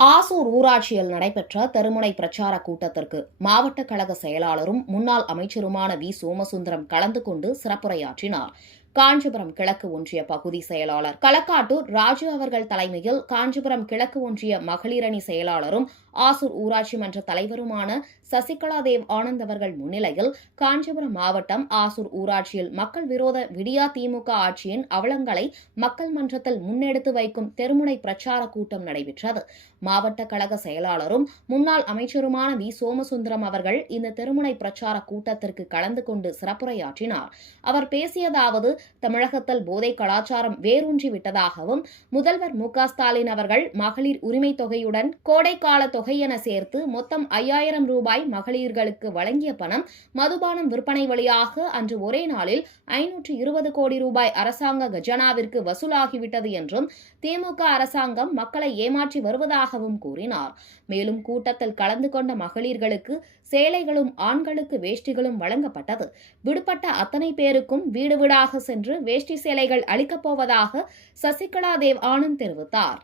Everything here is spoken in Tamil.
ஆசூர் ஊராட்சியில் நடைபெற்ற தெருமுனை பிரச்சார கூட்டத்திற்கு மாவட்ட கழக செயலாளரும் முன்னாள் அமைச்சருமான வி சோமசுந்தரம் கலந்து கொண்டு சிறப்புரையாற்றினார். காஞ்சிபுரம் கிழக்கு ஒன்றிய பகுதி செயலாளர் களக்காட்டூர் ராஜு அவர்கள் தலைமையில் காஞ்சிபுரம் கிழக்கு ஒன்றிய மகளிரணி செயலாளரும் ஆசூர் ஊராட்சி மன்ற தலைவருமான சசிகலா தேவ் ஆனந்த் அவர்கள் முன்னிலையில் காஞ்சிபுரம் மாவட்டம் ஆசூர் ஊராட்சியில் மக்கள் விரோத விடியா திமுக ஆட்சியின் அவலங்களை மக்கள் மன்றத்தில் முன்னெடுத்து வைக்கும் தெருமுனை பிரச்சார கூட்டம் நடைபெற்றது. மாவட்ட கழக செயலாளரும் முன்னாள் அமைச்சருமான வி சோமசுந்தரம் அவர்கள் இந்த தெருமுனை பிரச்சார கூட்டத்திற்கு கலந்து கொண்டு சிறப்புரையாற்றினார். அவர் பேசியதாவது, தமிழகத்தில் போதை கலாச்சாரம் வேரூன்றி விட்டதாகவும் முதல்வர் மு க ஸ்டாலின் அவர்கள் மகளிர் உரிமை தொகையுடன் கோடைக்கால தொகை என சேர்த்து மொத்தம் 5000 ரூபாய் மகளிர்களுக்கு வழங்கிய பணம் மதுபானம் விற்பனை வழியாக அன்று ஒரே நாளில் 520 கோடி ரூபாய் அரசாங்க கஜானாவிற்கு வசூலாகிவிட்டது என்றும் திமுக அரசாங்கம் மக்களை ஏமாற்றி வருவதாகவும் கூறினார். மேலும் கூட்டத்தில் கலந்து கொண்ட மகளிர்களுக்கு சேலைகளும் ஆண்களுக்கு வேஷ்டிகளும் வழங்கப்பட்டது. விடுபட்ட அத்தனை பேருக்கும் வீடு வீடாக சென்று வேஷ்டி சேலைகள் அளிக்கப் போவதாக சசிகலா தேவ் ஆனந்த் தெரிவித்தார்.